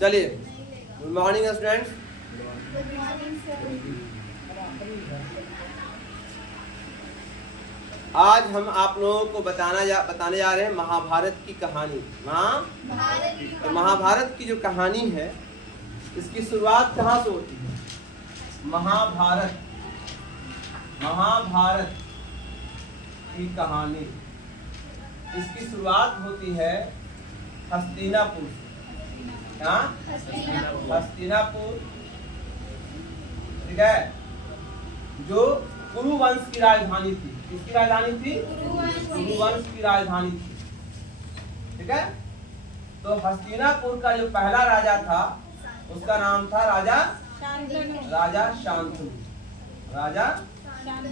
चलिए, good morning students. आज हम आप लोगों को बताने जा रहे हैं महाभारत की कहानी। तो महाभारत की जो कहानी है, इसकी शुरुआत कहाँ से होती है? महाभारत की कहानी, इसकी शुरुआत होती है हस्तिनापुर से। हस्तिनापुर, ठीक है, जो कुरु वंश की राजधानी थी। किसकी राजधानी थी? कुरु वंश की राजधानी थी, ठीक है। तो हस्तिनापुर का जो पहला राजा था, उसका नाम था राजा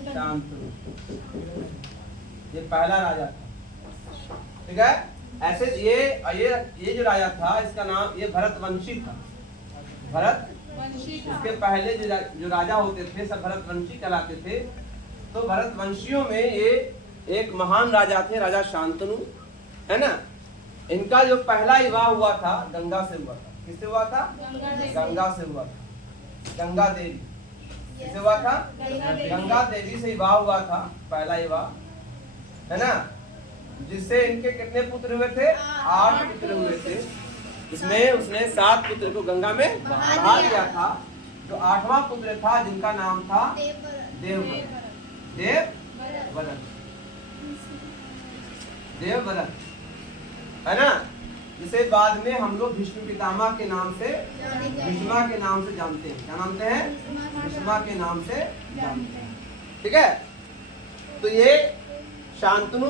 शांतनु। ये पहला राजा था, ठीक है। ऐसे ये जो राजा था, इसका नाम ये भरतवंशी था। इसके पहले जो राजा होते थे सब भरतवंशी कहलाते थे। तो भरतवंशियों में ये एक महान राजा थे, राजा शांतनु, है ना। इनका जो पहला विवाह हुआ था गंगा से हुआ था। किससे हुआ था? गंगा से हुआ था। गंगा देवी किससे हुआ था? गंगा देवी से विवाह हुआ था, पहला विवाह, है ना। जिससे इनके कितने पुत्र हुए थे? 8 पुत्र हुए थे। इसमें उसने 7 पुत्र को गंगा में बहा दिया था। जो 8वां पुत्र था, जिनका नाम था देवव्रत, है ना। जिसे बाद में हम लोग भीष्म पितामह के नाम से, भीष्मा के नाम से जानते हैं। क्या मानते हैं? भीष्मा के नाम से जानते हैं, ठीक है। तो ये शांतनु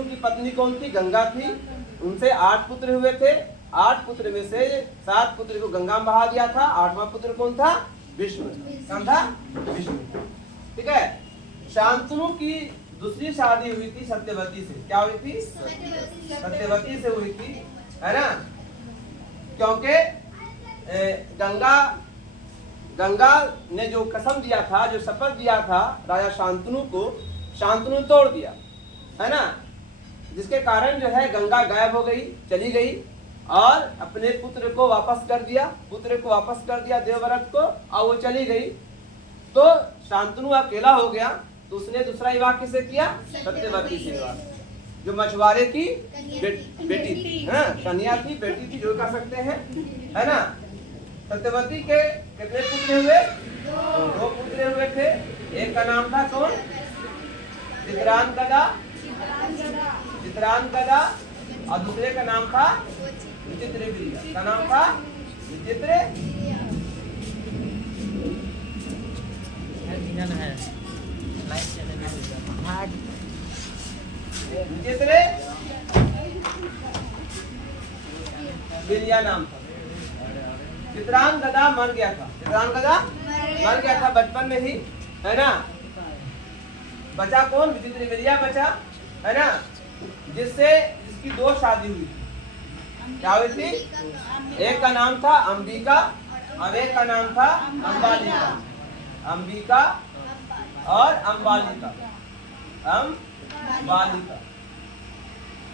की पत्नी कौन थी? गंगा थी। उनसे 8 पुत्र हुए थे। 8 पुत्र में से 7 पुत्र को गंगा में बहा दिया था। 8वां पुत्र कौन था? भीष्म। कौन था? भीष्म, ठीक है। शांतनु की दूसरी शादी हुई थी सत्यवती से। क्या हुई थी? सत्यवती से हुई थी, है ना। क्योंकि गंगा ने जो कसम दिया था, जो शपथ दिया था राजा शांतनु को, शांतनु तोड़ दिया, है ना। जिसके कारण जो है गंगा गायब हो गई, चली गई, और अपने पुत्र को वापस कर दिया देवव्रत को, और वो चली गई। तो शांतनु अकेला हो गया। तो उसने दूसरा विवाह किससे किया? सत्यवती से विवाह, जो मछुआरे की बेटी थी, है, कन्या थी, बेटी थी, जो कह सकते हैं, है ना। सत्यवती के कितने पुत्र हुए? 2 पुत्र हुए थे। एक का नाम था कौन? चित्रांगदा, और दूसरे का नाम था विचित्रवीर्य। का नाम था विचित्रवीर्य नाम था। चित्रांगदा मर गया था बचपन में ही, है ना। बचा कौन? विचित्रवीर्य बचा, है ना। जिसकी 2 शादी हुई थी। क्या हुई थी? एक का नाम था अंबिका, और एक का नाम था अंबिका और अंबालिका,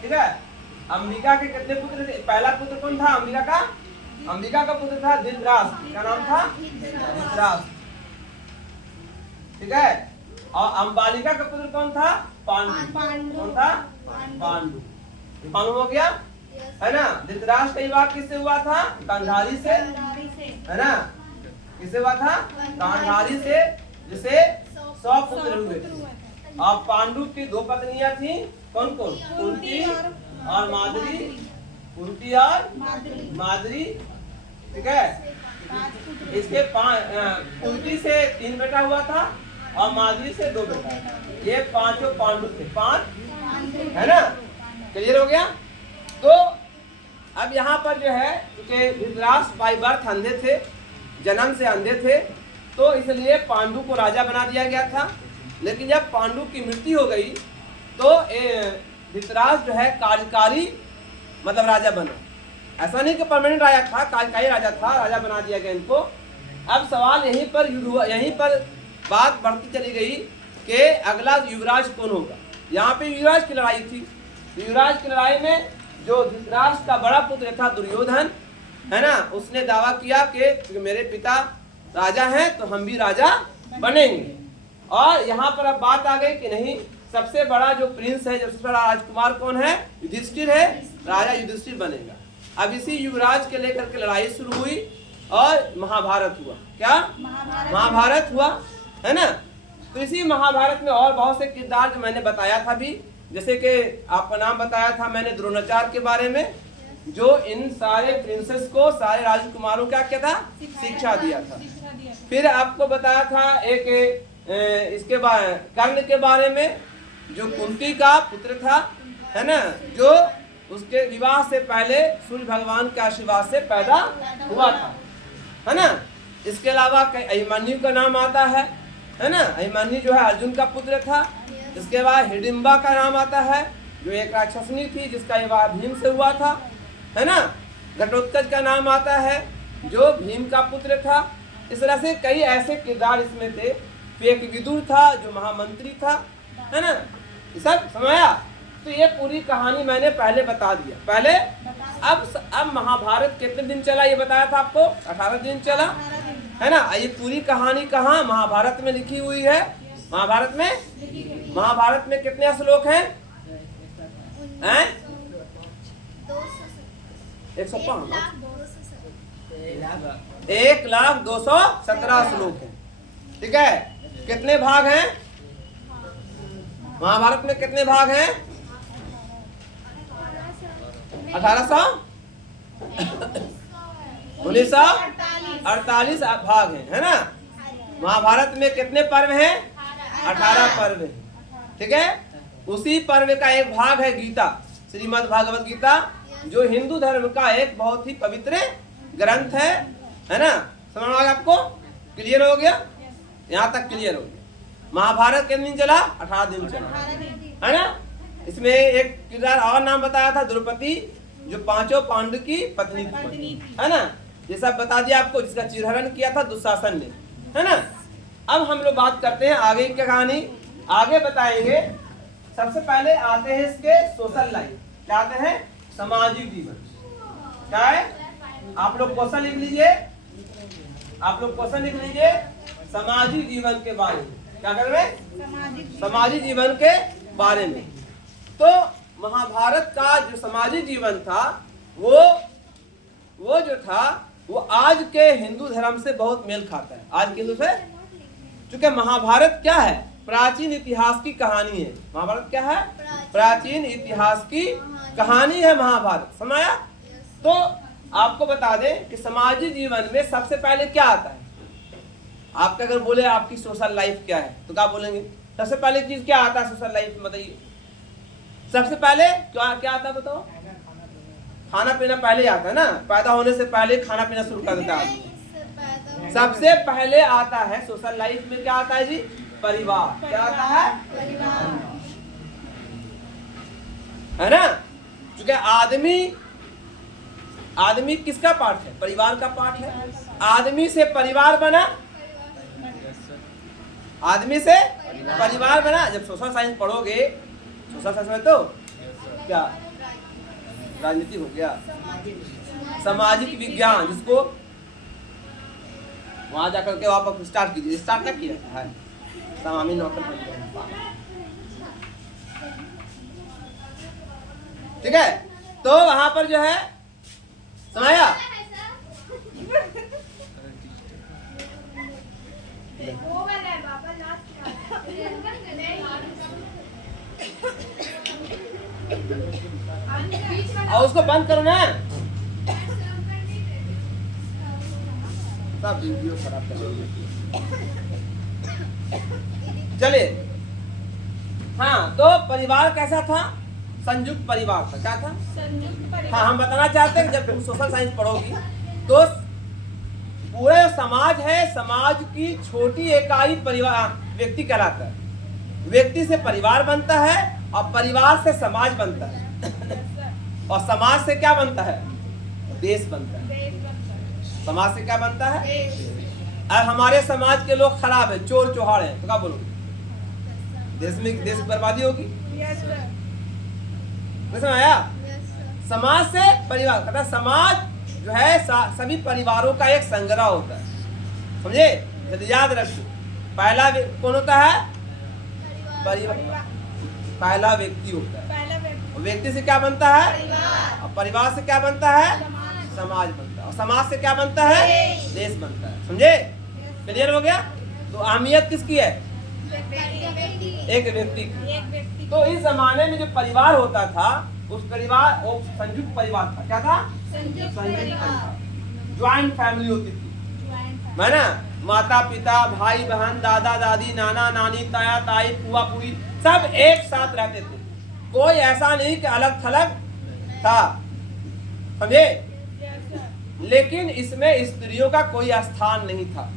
ठीक है। अंबिका के कितने पुत्र थे? पहला पुत्र कौन था? अंबिका का पुत्र था धृतराष्ट्र। क्या नाम था? धृतराष्ट्र, ठीक है। और अंबालिका का पुत्र कौन था? पांडु। कौन था? पांडु हो गया, है ना। धृतराष्ट्र का विवाह किससे हुआ था? गांधारी से, है ना। किससे हुआ था? गांधारी से, जिसे 100 पुत्र हुए थे। और पांडु की 2 पत्नियां थी। कौन? कुंती और माद्री, ठीक है। इसके कुंती से 3 बेटा हुआ था, और माद्री से 2 बेटा। ये 5 पांडु थे, 5, है ना। क्लियर हो गया। तो अब यहाँ पर जो है, क्योंकि धृतराष्ट्र बाय बर्थ अंधे थे, जन्म से अंधे थे, तो इसलिए पांडु को राजा बना दिया गया था। लेकिन जब पांडु की मृत्यु हो गई, तो धृतराष्ट्र जो है कार्यकारी, मतलब राजा बना। ऐसा नहीं कि परमानेंट राजा था, कार्यकारी राजा था, राजा बना दिया गया इनको। अब सवाल यहीं पर बात बढ़ती चली गई कि अगला युवराज कौन होगा। यहाँ पे युवराज की लड़ाई थी। युवराज की लड़ाई में जो धृतराष्ट्र का बड़ा पुत्र था दुर्योधन, है ना, उसने दावा किया कि मेरे पिता राजा हैं तो हम भी राजा बनेंगे। और यहाँ पर अब बात आ गई कि नहीं, सबसे बड़ा जो प्रिंस है, सबसे बड़ा राजकुमार कौन है? युधिष्ठिर है, राजा युधिष्ठिर बनेगा। अब इसी युवराज के लेकर के लड़ाई शुरू हुई और महाभारत हुआ। क्या? महाभारत हुआ, है ना। तो इसी महाभारत में और बहुत से किरदार जो मैंने बताया था भी, जैसे कि आपका नाम बताया था मैंने द्रोणाचार्य के बारे में, जो इन सारे प्रिंसेस को, सारे राजकुमारों क्या क्या था? शिक्षा दिया था। फिर आपको बताया था एक इसके बारे, कर्ण के बारे में, जो कुंती का पुत्र था, है ना, जो उसके विवाह से पहले सूर्य भगवान के आशीर्वाद से पैदा हुआ था, है ना। इसके अलावा अभिमन्यु का नाम आता है ना, अभिमन्यु जो है अर्जुन का पुत्र था। इसके बाद हिडिंबा का नाम आता है, जो एक राक्षसनी थी जिसका विवाह भीम से हुआ था, है ना। घटोत्कच का नाम आता है, जो भीम का पुत्र था। इस तरह से कई ऐसे किरदार इसमें थे। एक विदुर था जो महामंत्री था, है ना। ये सब समझाया। तो ये पूरी कहानी मैंने पहले बता दिया। पहले अब महाभारत कितने दिन चला ये बताया था आपको? 18 दिन चला, है ना। ये पूरी कहानी कहाँ? महाभारत में लिखी हुई है। महाभारत में कितने श्लोक हैं? 1,02,17 श्लोक है, ठीक है। कितने भाग हैं महाभारत में? कितने भाग हैं? 1948 भाग हैं, है ना। महाभारत में कितने पर्व हैं? 18 पर्व हैं, ठीक है। उसी पर्व का एक भाग है गीता, श्रीमद् भागवत गीता, जो हिंदू धर्म का एक बहुत ही पवित्र ग्रंथ है ना। समझ में आ गया आपको? क्लियर हो गया? यहाँ तक क्लियर हो गया। महाभारत कितने दिन चला? 18 दिन चला, है ना। इसमें एक किरदार और नाम बताया था, द्रौपदी, जो 5 पांडु की पत्नी थी, है ना। ये सब बता दिया आपको, जिसका चिरहरण किया था दुशासन ने, है ना। अब हम लोग बात करते हैं आगे की कहानी, आगे बताएंगे। सबसे पहले आते हैं इसके सोशल लाइफ, क्या आते हैं? सामाजिक जीवन। क्या है? आप लोग क्वेश्चन लिख लीजिए, सामाजिक जीवन के बारे में। क्या कर रहे हैं? सामाजिक जीवन के बारे में। तो महाभारत का जो सामाजिक जीवन था, वो जो था, वो आज के हिंदू धर्म से बहुत मेल खाता है। आज के हिंदू से, चूंकि महाभारत क्या है? प्राचीन इतिहास की कहानी है। महाभारत क्या है? प्राचीन इतिहास की कहानी है महाभारत। समझाया? तो आपको बता दें कि सामाजिक जीवन में सबसे पहले क्या आता है? आपका अगर बोले आपकी सोशल लाइफ क्या है, तो क्या बोलेंगे? सबसे पहले चीज क्या आता है सोशल लाइफ में? बताइए। सबसे पहले क्या आता है बताओ? खाना पीना पहले आता है ना। पैदा होने से पहले खाना पीना शुरू कर देता है। सबसे पहले आता है सोशल लाइफ में, क्या आता है जी? परिवार। क्या आता है? परिवार, है ना। क्योंकि आदमी किसका पार्ट है? परिवार का पार्ट है। आदमी से परिवार बना, आदमी से परिवार बना। जब सोशल साइंस पढ़ोगे, सोशल साइंस में तो क्या राजनीति हो गया, सामाजिक विज्ञान, जिसको वहां जाकर के आप स्टार्ट कीजिए। स्टार्ट क्या किया है? समामी नौकर, ठीक है। तो वहां पर जो है समझाया। और उसको बंद करो ना, सब वीडियो खराब कर रही है। चलिए, हाँ, तो परिवार कैसा था? संयुक्त परिवार था। क्या था? संयुक्त परिवार। हाँ, हम बताना चाहते हैं कि जब सोशल साइंस पढ़ोगी तो पूरे समाज है, समाज की छोटी इकाई परिवार व्यक्ति कहलाता है। व्यक्ति से परिवार बनता है और परिवार से समाज बनता है और समाज से क्या बनता है? देश बनता है। समाज से क्या बनता है? अब हमारे समाज के लोग खराब है, चोर चौहाड़ है, तो क्या बोलोगे? देश की बर्बादी होगी। समझ आया? समाज से परिवार, कहता समाज जो है सभी परिवारों का एक संग्रह होता है, समझे? यदि याद रखो, पहला कौन होता है? परिवार। पहला व्यक्ति होता है, और व्यक्ति से क्या बनता है? और परिवार से क्या बनता है? समाज बनता है, और समाज से क्या बनता है? देश बनता है, समझे? क्लियर हो गया? तो अहमियत किसकी है? एक व्यक्ति की। तो इस जमाने में जो परिवार होता था, उस परिवार वो संयुक्त परिवार था। क्या था? संयुक्त परिवार। ज्वाइंट फैमिली होती थी, है ना? माता पिता, भाई बहन, दादा दादी, नाना नानी, ताया ताई, फुआ फूफी सब एक साथ रहते थे। कोई ऐसा नहीं कि अलग थलग था, समझे? लेकिन इसमें स्त्रियों का कोई स्थान नहीं था।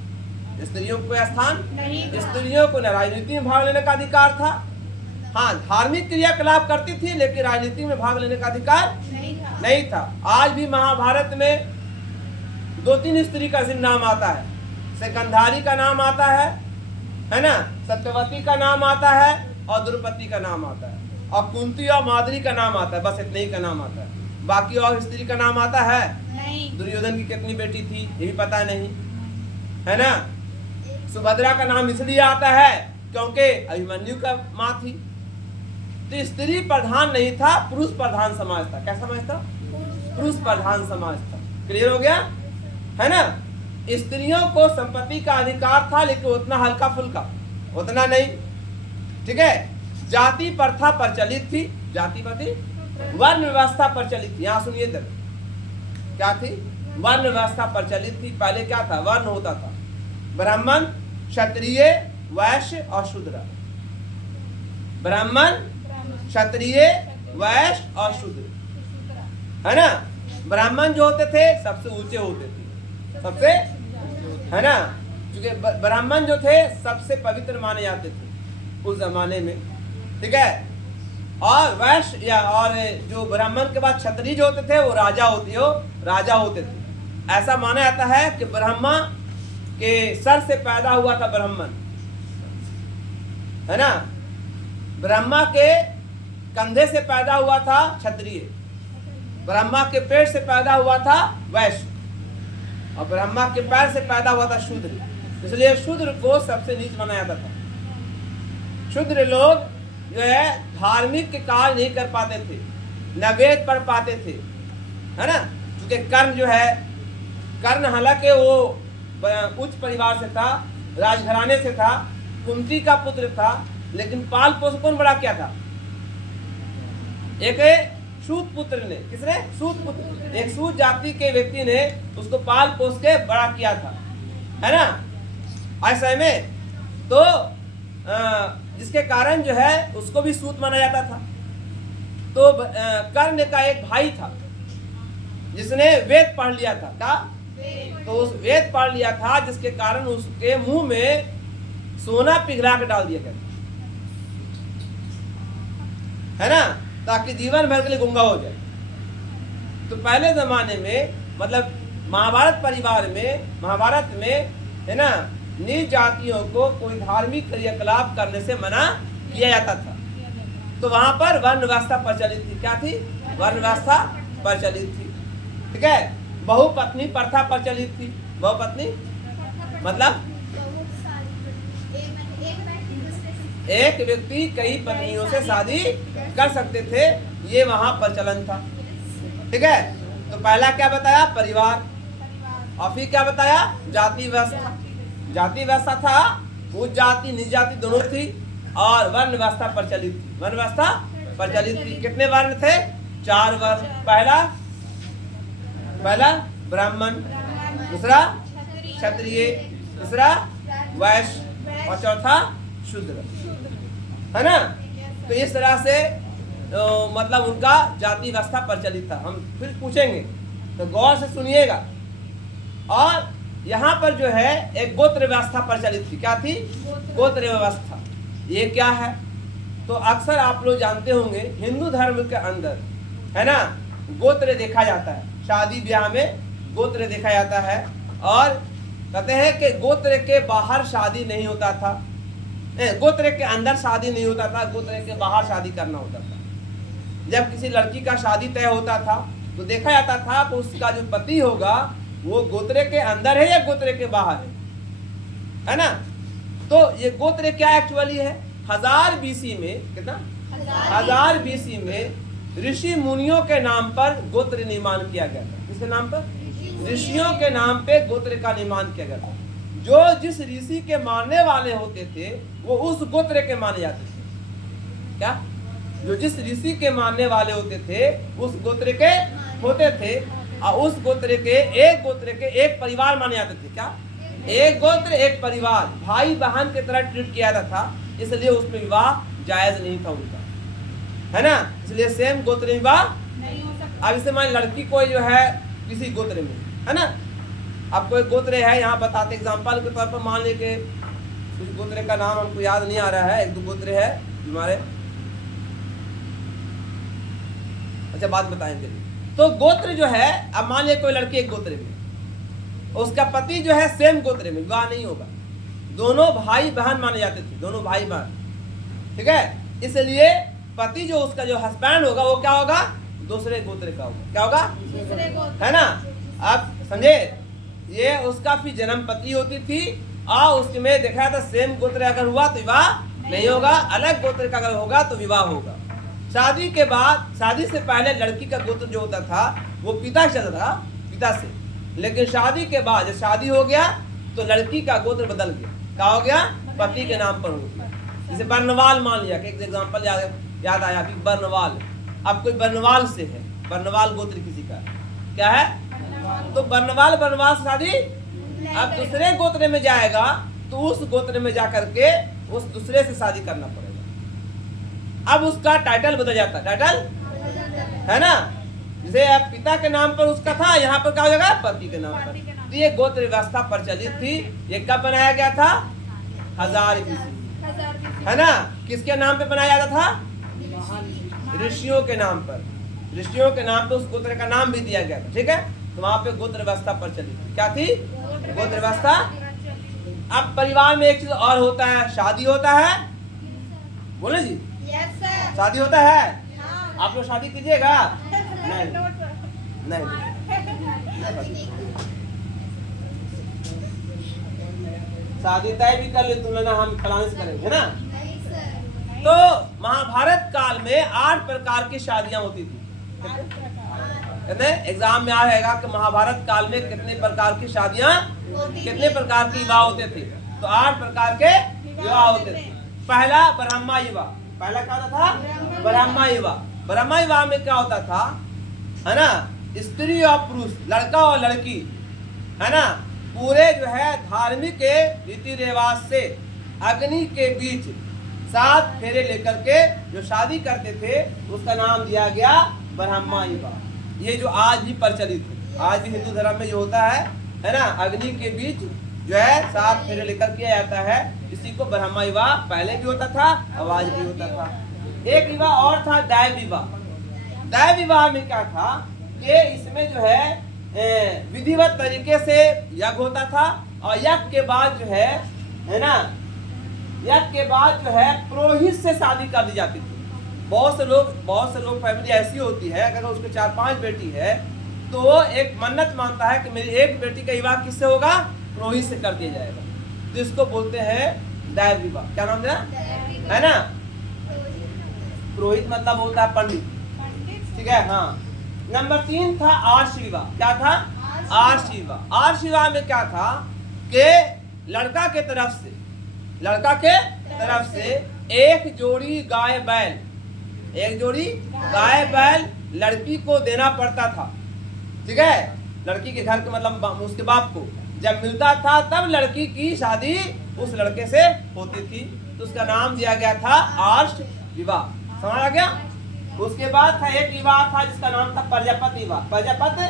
स्त्रियों को कोई स्थान नहीं था। स्त्रियों को न राजनीति में भाग लेने का अधिकार था। हाँ, धार्मिक क्रियाकलाप करती थी, लेकिन राजनीति में भाग लेने का अधिकार नहीं था। आज भी महाभारत में 2-3 स्त्री का नाम आता है। से गंधारी का नाम आता है ना? सत्यवती का नाम आता है, और द्रौपदी का नाम आता है, और कुंती और माद्री का नाम आता है। बस इतने ही का नाम आता है। बाकी और स्त्री का नाम आता है नहीं। दुर्योधन की कितनी बेटी थी ये भी पता नहीं, है ना? सुभद्रा का नाम इसलिए आता है क्योंकि अभिमन्यु का माँ थी। तो स्त्री प्रधान नहीं था, पुरुष प्रधान समाज था। क्या समाज था? पुरुष प्रधान समाज था। क्लियर हो गया, है ना? स्त्रियों को संपत्ति का अधिकार था, लेकिन उतना हल्का फुल्का, उतना नहीं, ठीक है? जाति प्रथा प्रचलित थी। जाति प्रथा, वर्ण व्यवस्था प्रचलित थी। यहाँ सुनिए इधर, क्या थी? वर्ण व्यवस्था प्रचलित थी। पहले क्या था? वर्ण होता था, ब्राह्मण, क्षत्रिय, वैश्य और शूद्र। ब्राह्मण, क्षत्रिय, वैश्य और शूद्र, है ना? ब्राह्मण जो होते थे सबसे ऊंचे होते थे, सबसे, है ना? क्योंकि ब्राह्मण जो थे सबसे पवित्र माने जाते थे उस जमाने में, ठीक है? और वैश्य या और जो ब्राह्मण के बाद क्षत्रिय जो होते थे वो राजा होते थे। ऐसा माना जाता है कि ब्रह्मा के सर से पैदा हुआ था ब्राह्मण, है ना? ब्रह्मा के कंधे से पैदा हुआ था क्षत्रिय, ब्रह्मा के पेट से पैदा हुआ था वैश्य, और ब्रह्मा के पैर से पैदा हुआ था शूद्र। इसलिए शूद्र को सबसे नीच माना जाता था। शूद्र लोग जो है धार्मिक के कार्य नहीं कर पाते थे, न वेद पढ़ पाते थे, है ना? क्योंकि कर्ण जो है, कर्ण हालांकि वो उच्च परिवार से था, राजघराने से था, कुंती का पुत्र था, लेकिन पाल पोष कौन बड़ा किया था? एक सूत पुत्र ने। किसने? सूत पुत्र। एक सूत जाति के व्यक्ति ने उसको पाल पोष के बड़ा किया था, है ना? ऐसे में तो जिसके कारण जो है उसको भी सूत माना जाता था। तो कर्ण का एक भाई था जिसने वेद पढ़ लिया था। क्या? तो उस वेद पढ़ लिया था, जिसके कारण उसके मुंह में सोना पिघला के डाल दिया गया, है ना? ताकि जीवन भर के लिए गूंगा हो जाए। तो पहले जमाने में, मतलब महाभारत परिवार में, महाभारत में, है ना, नीच जातियों को कोई धार्मिक क्रियाकलाप करने से मना किया जाता था। तो वहां पर वर्ण व्यवस्था प्रचलित थी। क्या थी? वर्ण व्यवस्था प्रचलित थी, ठीक है? बहुपत्नी प्रथा प्रचलित थी। बहुपत्नी मतलब एक व्यक्ति कई पत्नियों से शादी कर सकते थे, ये वहां प्रचलन था, ठीक है? तो पहला क्या बताया? परिवार। और फिर क्या बताया? जाति व्यवस्था। जाति व्यवस्था था, उच्च जाति नीच जाति दोनों थी, और वर्ण व्यवस्था प्रचलित थी। वर्ण व्यवस्था प्रचलित थी। कितने वर्ण थे? 4 वर्ण। पहला ब्राह्मण, दूसरा क्षत्रिय, तीसरा वैश्य, और चौथा शूद्र, है ना? तो इस तरह से मतलब उनका जाति व्यवस्था प्रचलित था। हम फिर पूछेंगे, तो गौर से सुनिएगा। और यहाँ पर जो है एक गोत्र व्यवस्था प्रचलित थी। क्या थी? गोत्र व्यवस्था। ये क्या है? तो अक्सर आप लोग जानते होंगे, हिंदू धर्म के अंदर, है ना, गोत्र देखा जाता है। शादी ब्याह में गोत्र देखा जाता है, और कहते हैं कि गोत्र के बाहर शादी नहीं होता था, गोत्र के अंदर शादी नहीं होता था, गोत्र के बाहर शादी करना होता था। जब किसी लड़की का शादी तय होता था तो देखा जाता था कि उसका जो पति होगा वो गोत्र के अंदर है या गोत्र के बाहर है ना। तो ये गोत्र क्या एक्चुअली है, 1000 BC में, कितना 1000 BC में ऋषि मुनियों के नाम पर गोत्र निर्माण किया गया था। किसके नाम पर? ऋषियों के नाम पे गोत्र का निर्माण किया गया था। जो जिस ऋषि के मानने वाले होते थे वो उस गोत्र के माने जाते थे। क्या? जो जिस ऋषि के मानने वाले होते थे उस गोत्र के होते थे, और उस गोत्र के एक परिवार माने जाते थे। क्या? एक गोत्र एक परिवार, भाई बहन की तरह ट्रीट किया जाता था, इसलिए उसमें विवाह जायज नहीं था उनका, है ना। इसलिए सेम गोत्र विवाह नहीं हो सकता। अब इसे मान लड़की कोई जो है किसी गोत्र में, है ना, अब कोई गोत्र है, यहाँ बताते एग्जांपल के तौर पर मान ले के कुछ गोत्र का नाम हमको याद नहीं आ रहा है, 1-2 गोत्र है हमारे, अच्छा बात बताएंगे। तो गोत्र जो है, अब मान लिया कोई लड़की एक गोत्र में, उसका पति जो है सेम गोत्र में, विवाह नहीं होगा। दोनों भाई बहन माने जाते थे, दोनों भाई बहन, ठीक है। इसलिए पति जो उसका जो हस्बैंड होगा वो क्या होगा? दूसरे गोत्र का होगा। क्या होगा? दूसरे गोत्र, है ना। आप समझे, ये उसका फिर जन्म पति होती थी, और उसमें देखा था सेम गोत्र अगर हुआ तो विवाह नहीं होगा, अलग गोत्र का अगर होगा तो विवाह होगा। शादी के बाद, शादी से पहले लड़की का गोत्र जो होता था वो पिता से चलता था, पिता से, लेकिन शादी के बाद जब शादी हो गया तो लड़की का गोत्र बदल गया। क्या हो गया? पति के नाम पर हो गया। जैसे बर्नवाल मान लिया, एक एग्जांपल याद आया अभी, बर्नवाल। अब कोई बर्नवाल से है, बर्नवाल गोत्र किसी का क्या है, तो बर्नवाल से शादी, अब दूसरे गोत्र में जाएगा तो उस गोत्र में जाकर के उस दूसरे से शादी करना पड़ेगा। अब उसका टाइटल बदल जाता, टाइटल, है ना। जैसे अब पिता के नाम पर उसका था, यहाँ पर क्या हो जाएगा? पति के नाम पर। तो ये गोत्र व्यवस्था प्रचलित थी। ये कब बनाया गया था? 1000 BC, है ना। किसके नाम पे बनाया जाता था? ऋषियों के नाम पर, ऋषियों के नाम पे उस गोत्र का नाम भी दिया गया था, ठीक है। तो वहां पे गोत्र व्यवस्था प्रचलित थी। क्या थी? गोत्र व्यवस्था। अब परिवार में एक चीज और होता है, शादी होता है, बोले जी, शादी होता है। आप लोग शादी कीजिएगा? नहीं, शादी तय भी कर ले तुम ना, हम फलाने से करेंगे ना। तो महाभारत काल में 8 प्रकार की शादियां होती थी। एग्जाम में आएगा कि महाभारत काल में कितने प्रकार की शादियां, कितने प्रकार की विवाह होते थे। तो 8 प्रकार के विवाह होते थे। पहला ब्रह्मा विवाह, पहला क्या होता था? ब्रह्मा विवाह। ब्रह्मा विवाह में क्या होता था, है ना, स्त्री और पुरुष, लड़का और लड़की, है ना, पूरे जो है धार्मिक रीति रिवाज से अग्नि के बीच 7 फेरे लेकर के जो शादी करते थे उसका नाम दिया गया ब्रह्मा विवाह। ये जो आज भी प्रचलित है, आज भी हिंदू धर्म में जो होता है ना, अग्नि के बीच जो है 7 फेरे लेकर किया जाता है, इसी को ब्रह्मा विवाह पहले भी होता था, आज भी होता था। एक विवाह और था दैव विवाह। दैव विवाह में क्या था कि इसमें जो है विधिवत तरीके से यज्ञ होता था, और यज्ञ के बाद जो है ना, यज्ञ के बाद जो है पुरोहित से शादी कर दी जाती थी। बहुत से लोग फैमिली ऐसी होती है, अगर उसके 4-5 बेटी है तो वो एक मन्नत मानता है कि मेरी एक बेटी का विवाह किससे होगा? पुरोहित से कर दिया जाएगा। तो इसको बोलते हैं दैव विवाह। क्या नाम दिया है ना? पुरोहित मतलब होता है पंडित, ठीक है। हाँ, नंबर 3 था आर्ष विवाह। क्या था? आर्ष विवाह। आर्ष विवाह में क्या था कि लड़का के तरफ से एक जोड़ी गाय बैल लड़की को देना पड़ता था, ठीक है। लड़की के घर के मतलब उसके बाप को जब मिलता था तब लड़की की शादी उस लड़के से होती थी, तो उसका नाम दिया गया था आर्ष विवाह। समझ आ गया? उसके बाद था एक विवाह था जिसका नाम था प्रजापति विवाह। प्रजापति,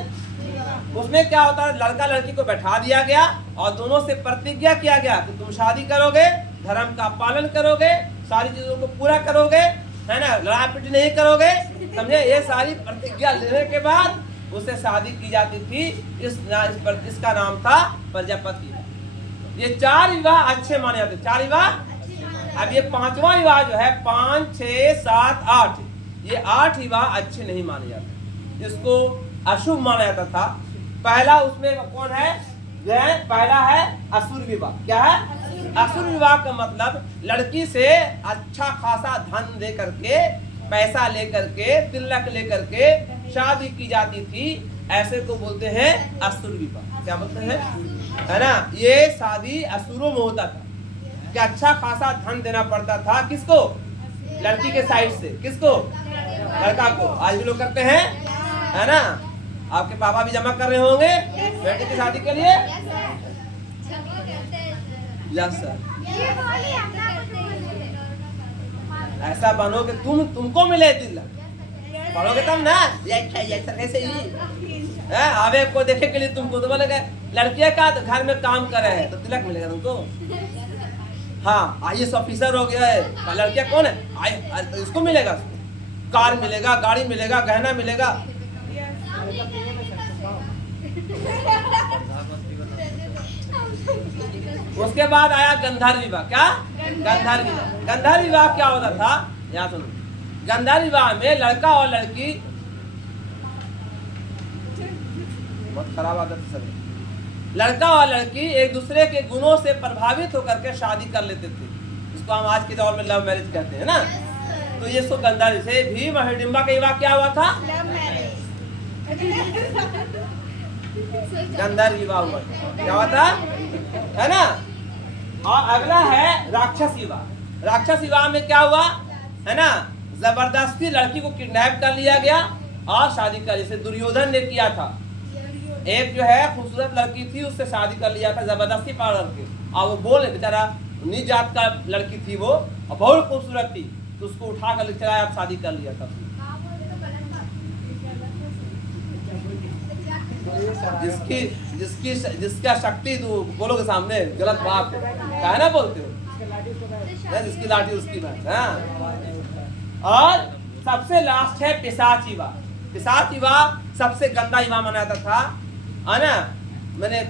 उसमें क्या होता है, लड़का लड़की को बैठा दिया गया और दोनों से प्रतिज्ञा किया गया कि तुम शादी करोगे, धर्म का पालन करोगे, सारी चीजों को पूरा करोगे, है ना, लड़ाई पिटी नहीं करोगे, समझे। ये सारी प्रतिज्ञा लेने के बाद उससे शादी की जाती थी। इसका नाम था प्रजापति। ये 4 विवाह अच्छे माने जाते, 4 विवाह। अब ये 5वां विवाह जो है 5, 6, 7, 8, ये 8 विवाह अच्छे नहीं माने जाते, इसको अशुभ माना जाता था। पहला उसमें कौन है? पहला है असुर विवाह। क्या है? असुर विवाह का मतलब लड़की से अच्छा खासा धन दे करके, पैसा लेकर के, तिलक लेकर के शादी की जाती थी, ऐसे को बोलते हैं असुर विवाह। क्या बोलते हैं? है ना, ये शादी असुरों में होता था कि अच्छा खासा धन देना पड़ता था। किसको? लड़की के साइड से। किसको? लड़का को। आज भी लोग करते हैं, है ना। आपके पापा भी जमा कर रहे होंगे बेटे की शादी के लिए। Yes sir. ऐसा बनो कि तुमको मिले तिलक, पढ़ोगे तब ना। ऐसे ही आवे को देखे के लिए तुमको तो बोलेगा लड़कियां का घर में काम करे है तो तिलक मिलेगा तुमको। हाँ, IAS ऑफिसर हो गया है, लड़कियां कौन है? इसको मिलेगा, कार मिलेगा, गाड़ी मिलेगा, गहना मिलेगा। उसके बाद आया गंधर्व विवाह। क्या? गंधर्व विवाह। गंधर्व विवाह क्या होता था? यहाँ सुनो। गंधर्व विवाह में लड़का और लड़की, बहुत खराब आदत है सर, लड़का और लड़की एक दूसरे के गुणों से प्रभावित होकर के शादी कर लेते थे। इसको हम आज के दौर में लव मैरिज कहते हैं ना। तो ये सो गंधर्व से भीम और हिडिंबा का विवाह क्या हुआ था? गंधर्व विवाह हुआ। क्या हुआ था? है ना। और अगला है राक्षस विवाह। राक्षस विवाह में क्या हुआ? है ना, जबरदस्ती लड़की को किडनैप कर लिया गया और शादी कर, जैसे दुर्योधन ने किया था। एक जो है खूबसूरत लड़की थी, उससे शादी कर लिया था जबरदस्ती पार करके। और वो बोले बेचारा नीच जात का लड़की थी वो, और बहुत खूबसूरत थी, तो उसको उठा कर ले चला, आप शादी कर लिया था। जिसका शक्ति तो बोलोगे सामने गलत बात है, क्या ना बोलते हो? जिसकी लाठी उसकी बात। हाँ। और सबसे लास्ट है पिशाच विवाह। पिशाच विवाह सबसे गंदा विवाह माना जाता था, है ना। मैंने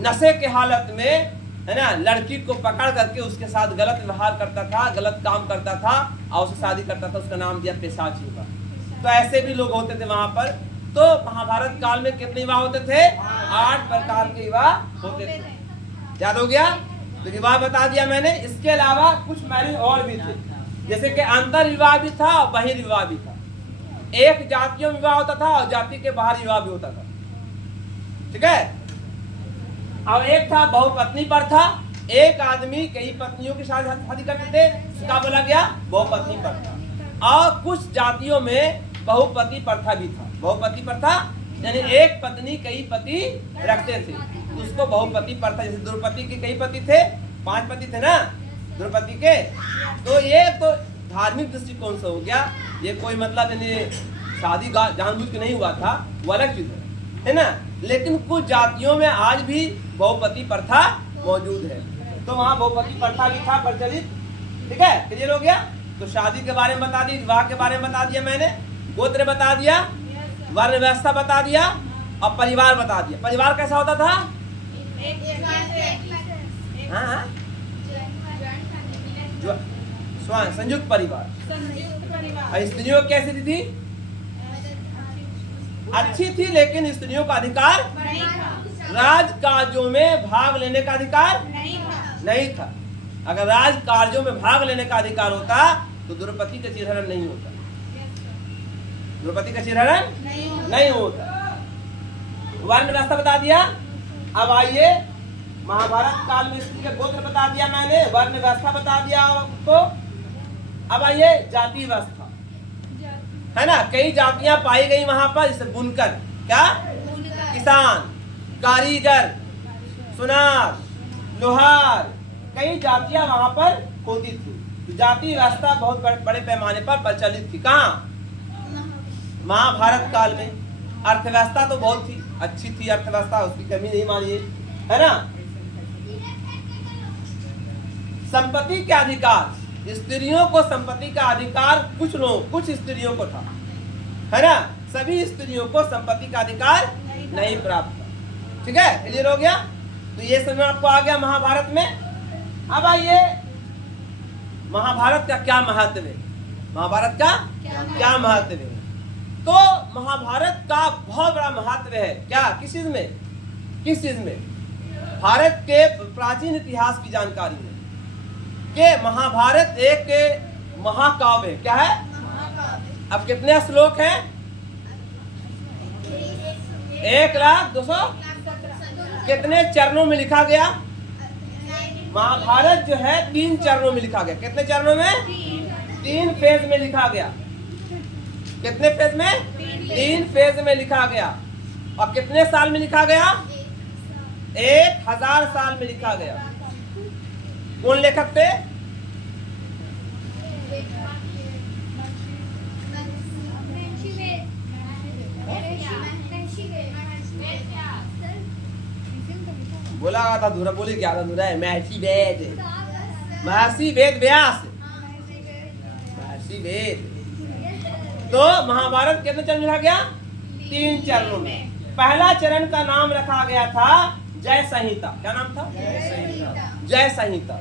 नशे के हालत में, है ना, लड़की को पकड़ करके उसके साथ गलत व्यवहार करता था, गलत काम करता था और उससे शादी करता था। उसका नाम दिया पिशाच विवाह। तो ऐसे भी लोग होते थे वहां पर। तो महाभारत काल में कितने विवाह होते थे? 8 प्रकार के विवाह होते थे। याद हो गया? तो विवाह बता दिया मैंने। इसके अलावा कुछ मैरिज और भी थे, जैसे कि अंतर विवाह भी था और बहिर्विवाह भी था। एक जातियों में विवाह होता था और जाति के बाहर विवाह भी होता था। ठीक है। और एक था बहुपत्नी प्रथा। एक आदमी कई पत्नियों की शादी करते थे, उसका बोला गया बहुपत्नी प्रथा। और कुछ जातियों में बहुपति प्रथा भी था। बहुपति प्रथा यानी एक पत्नी कई पति रखते थे, उसको बहुपति प्रथा। जैसे द्रौपदी के कई पति थे, 5 पति थे ना द्रौपदी के। तो ये तो धार्मिक दृष्टिकोण से हो गया। ये कोई मतलब शादी जानबूझ के नहीं हुआ था, वो अलग चीज है ना। लेकिन कुछ जातियों में आज भी बहुपति प्रथा मौजूद है, तो वहाँ बहुपति प्रथा भी था प्रचलित। ठीक है, क्लियर हो गया? तो शादी के बारे में बता दी, विवाह के बारे में बता दिया मैंने, गोत्र बता दिया, वर्ण व्यवस्था बता दिया और परिवार बता दिया। परिवार कैसा होता था? हाँ, संयुक्त परिवार। स्त्रियों कैसी थी? अच्छी थी, लेकिन स्त्रियों का अधिकार राज कार्यों में भाग लेने का अधिकार नहीं था। अगर राज कार्यों में भाग लेने का अधिकार होता तो द्रौपदी का चिरहरण नहीं होता। द्रौपदी का चिरहरण नहीं होता। वर्ण व्यवस्था बता दिया। अब आइए महाभारत काल में स्त्री का गोत्र बता दिया मैंने, वर्ण व्यवस्था बता दिया आपको। अब आइए जाति व्यवस्था, है ना। कई जातियां पाई गई वहां पर, जैसे बुनकर, क्या, किसान, कारीगर, सुनार, लोहार, कई जातियां वहां पर होती थी। तो जाति व्यवस्था बहुत बड़े पैमाने पर प्रचलित थी। कहाँ? महाभारत काल में। अर्थव्यवस्था तो बहुत थी, अच्छी थी अर्थव्यवस्था, उसकी कमी नहीं मानिए, है ना। संपत्ति के अधिकार, स्त्रियों को संपत्ति का अधिकार कुछ स्त्रियों को था, है ना। सभी स्त्रियों को संपत्ति का अधिकार नहीं प्राप्त था। ठीक है, क्लियर हो गया? तो ये समझ आपको आ गया महाभारत में। अब आइए महाभारत का क्या महत्व है। महाभारत का क्या महत्व है? तो महाभारत का बहुत बड़ा महत्व है। क्या? किस चीज में? किस चीज में? भारत के प्राचीन इतिहास की जानकारी में कि महाभारत एक महाकाव्य है। क्या है? अब कितने श्लोक हैं? 1,02,000। कितने चरणों में लिखा गया? महाभारत जो है 3 चरणों में लिखा गया। कितने चरणों में? 3 फेज में लिखा गया। कितने फेज में? 3 फेज में लिखा गया। और कितने साल में लिखा गया? 1000 साल में लिखा गया। कौन लेखक थे? बोला था अधूरा, बोली क्या अधूरा है? महर्षि वेद व्यास। महर्षि वेद। तो महाभारत कितने चरण में लिखा गया? 3 चरणों में। पहला चरण का नाम रखा गया था जय संहिता। क्या नाम था? जय संहिता,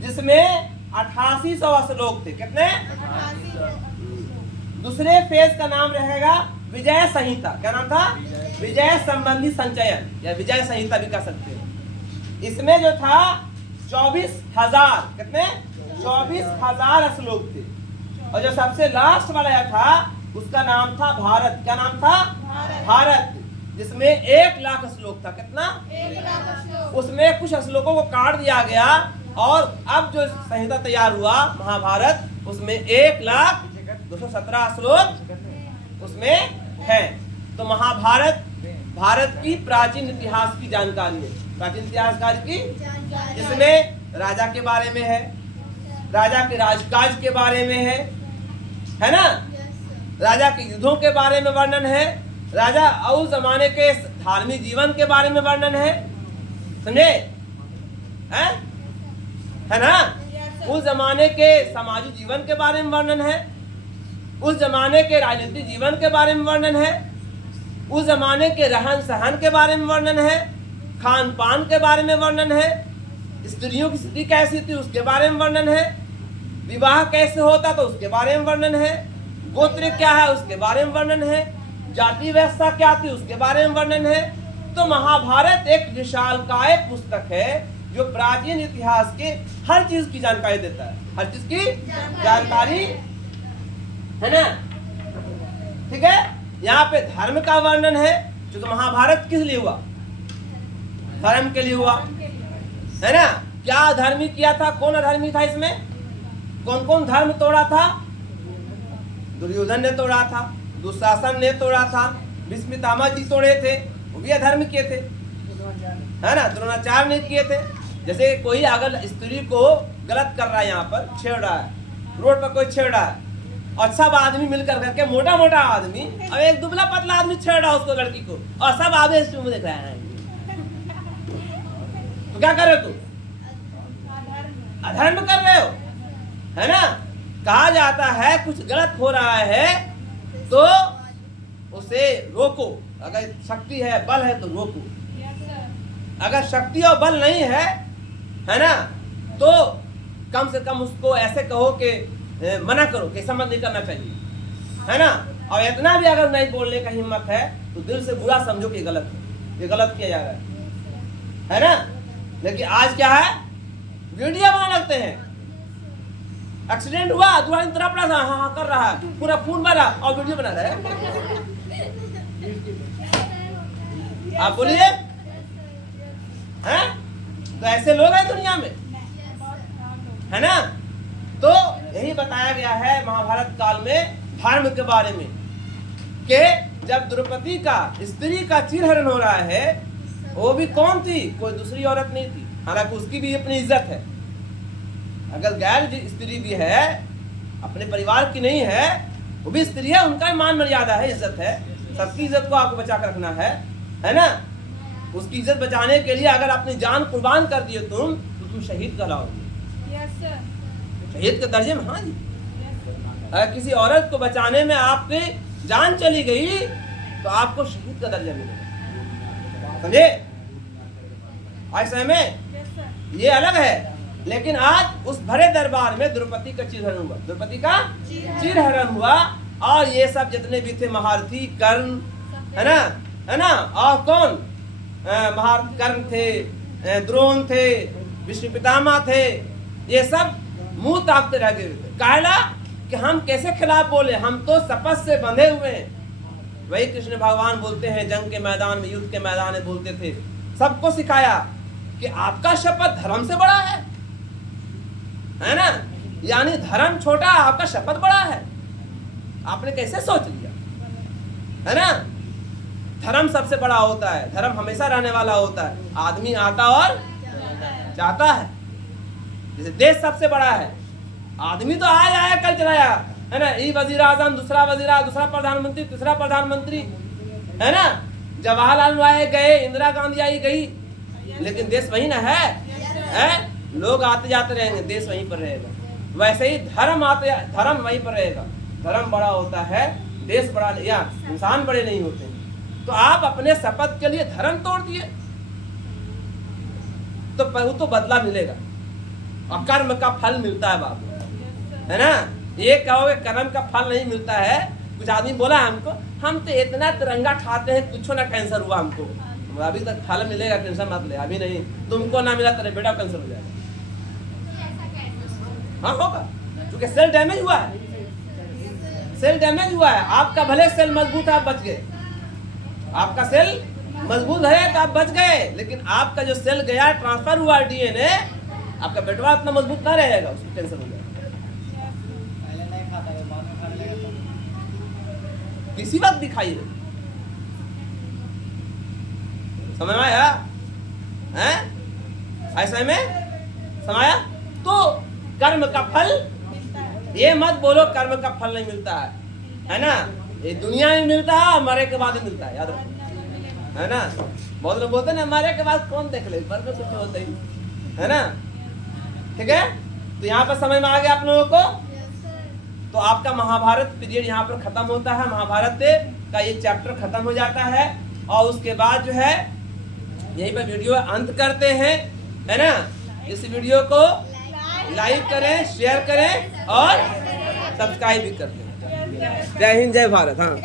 जिसमें 8800 श्लोक थे। कितने? दूसरे फेज का नाम रहेगा विजय संहिता। क्या नाम था? विजय संबंधी संचयन या विजय संहिता भी कह सकते हैं। इसमें जो था 24,000, कितने? 24,000 श्लोक थे। और जो सबसे लास्ट वाला था उसका नाम था भारत। क्या नाम था? भारत, जिसमें 1,00,000 श्लोक था। कितना? 1,00,000 श्लोक। उसमें कुछ श्लोकों को काट दिया गया और अब जो संहिता तैयार हुआ महाभारत, उसमें 1,02,17 श्लोक उसमें है। तो महाभारत भारत की प्राचीन इतिहास की जानकारी है। प्राचीन इतिहास की, जिसमें राजा के बारे में है, राजा के राजकाज के बारे में है ना? राजा के युद्धों के बारे में वर्णन है, राजा और जमाने के धार्मिक जीवन के बारे में वर्णन है। समझे? है ना? उस जमाने के सामाजिक जीवन के बारे में वर्णन है, उस जमाने के राजनीतिक जीवन के बारे में वर्णन है, उस जमाने के रहन सहन के बारे में वर्णन है, खान पान के बारे में वर्णन है, स्त्रियों की स्थिति कैसी थी उसके बारे में वर्णन है, विवाह कैसे होता तो उसके बारे में वर्णन है, गोत्र क्या है उसके बारे में वर्णन है, जाति व्यवस्था क्या थी उसके बारे में वर्णन है। तो महाभारत एक विशालकाय पुस्तक है जो प्राचीन इतिहास के हर चीज की जानकारी देता है। हर चीज की जानकारी है ना? ठीक है। यहाँ पे धर्म का वर्णन है, क्योंकि महाभारत किस लिए हुआ? धर्म के लिए हुआ, है ना? क्या अधर्मी किया था, कौन अधर्मी था इसमें? कौन कौन धर्म तोड़ा था? दुर्योधन ने तोड़ा था, दुशासन ने तोड़ा था, भीष्म पितामह जी तोड़े थे, वो भी अधर्म किए थे, है ना? द्रोणाचार्य ने किए थे। जैसे कोई अगर स्त्री को गलत कर रहा है, यहाँ पर छेड़ रहा है, रोड पर कोई छेड़ रहा है, और सब आदमी मिलकर करके, मोटा मोटा आदमी और एक दुबला पतला आदमी छेड़ रहा है उसको, लड़की को, और सब आगे देख रहे हैं, तो क्या कर रहे हो? तू अधर्म कर रहे हो, है ना? कहा जाता है कुछ गलत हो रहा है तो उसे रोको। अगर शक्ति है, बल है तो रोको। अगर शक्ति और बल नहीं है ना, तो कम से कम उसको ऐसे कहो कि मना करो कि ऐसा मत नहीं करना चाहिए, है ना? और इतना भी अगर नहीं बोलने का हिम्मत है तो दिल से बुरा समझो कि गलत है, ये गलत किया जा रहा है ना? लेकिन आज क्या है, वीडियो बना लगते हैं। एक्सीडेंट हुआ, दूसरा दिन तरफ पड़ा, हाँ हाँ कर रहा है, पूरा खून भरा और वीडियो बना रहा है। आप बोलिए, हैं? तो ऐसे लोग हैं दुनिया में, है ना? तो यही बताया गया है महाभारत काल में धर्म के बारे में कि जब द्रौपदी का, स्त्री का चीरहरण हो रहा है, वो भी कौन थी? कोई दूसरी औरत नहीं थी, हालांकि उसकी भी अपनी इज्जत है। अगर गैर स्त्री भी है, अपने परिवार की नहीं है, वो भी स्त्री है, उनका मान मर्यादा है, इज्जत है। सबकी इज्जत को आपको बचा कर रखना है ना? उसकी इज्जत बचाने के लिए अगर अपनी जान कुर्बान कर दिए तुम, तो तुम शहीद कहलाओगे। शहीद के दर्जे में, हाँ जी। अगर किसी औरत को बचाने में आपकी जान चली गई तो आपको शहीद का दर्जा मिलेगा, समझे? ऐसे में ये अलग है लेकिन आज उस भरे दरबार में द्रौपदी का चीरहरण हुआ, द्रौपदी का चीरहरण हुआ। और ये सब जितने भी थे महारथी, कर्ण, है ना, और कौन महारथी, कर्ण थे, द्रोण थे, विष्णु पितामह थे, ये सब मुंह ताकते रह गए थे। कहला कि हम कैसे खिलाफ बोले, हम तो शपथ से बंधे हुए हैं। वही कृष्ण भगवान बोलते हैं, जंग के मैदान में, युद्ध के मैदान में बोलते थे, सबको सिखाया कि आपका शपथ धर्म से बड़ा है ना, यानी धर्म छोटा, आपका शपथ बड़ा है। आपने कैसे सोच लिया, है ना। धर्म सबसे बड़ा होता है, धर्म हमेशा रहने वाला होता है। आदमी आता और जाता है। जैसे देश सबसे बड़ा है, आदमी तो आया कल चलाया, है ना। ये वजीर आजम, दूसरा वजीर, दूसरा प्रधानमंत्री, तीसरा प्रधानमंत्री, है ना। जवाहरलाल नेहरू गए, इंदिरा गांधी आई गई, लेकिन देश वही ना है। लोग आते जाते रहेंगे, देश वहीं पर रहेगा। वैसे ही धर्म वहीं पर रहेगा। धर्म बड़ा होता है, देश बड़ा, या इंसान बड़े नहीं होते। तो आप अपने शपथ के लिए धर्म तोड़ दिए तो बदला मिलेगा, और कर्म का फल मिलता है बाबू, है ना। ये कहोगे कर्म का फल नहीं मिलता है। कुछ आदमी बोला हमको, हम तो इतना तिरंगा खाते हैं, कुछ ना कैंसर हुआ हमको, अभी तक फल मिलेगा, टेंशन मत ले। अभी नहीं, तुमको ना मिला तेरे बेटा कैंसर हो जाएगा। हाँ होगा, क्योंकि सेल डैमेज हुआ है, सेल डैमेज हुआ है। आपका भले सेल मजबूत है, आप बच गए, आपका सेल मजबूत है तो आप बच गए, लेकिन आपका जो सेल गया, ट्रांसफर हुआ डीएनए, आपका बेटवा इतना मजबूत ना रहेगा, उसको कैंसर हो जाएगा। किसी वक्त दिखाई दे, समझ में आया है? ऐसे में समाया। तो कर्म का फल, ये मत बोलो कर्म का फल नहीं मिलता है ना। ये दुनिया में मिलता है, मरे के बाद ही मिलता है, याद रखो, है ना। बहुत लोग बोलते हैं ना, मरे के बाद कौन देख ले, पर में कुछ होता ही, है ना। ठीक है, तो यहाँ पर समझ में आ गया आप लोगों को। तो आपका महाभारत पीरियड यहाँ पर खत्म होता है, महाभारत का ये चैप्टर खत्म हो जाता है। और उसके बाद जो है यहीं पर वीडियो अंत करते हैं, है ना। इस वीडियो को लाइक करें, शेयर करें और सब्सक्राइब भी कर दें। जय हिंद, जय भारत। हाँ।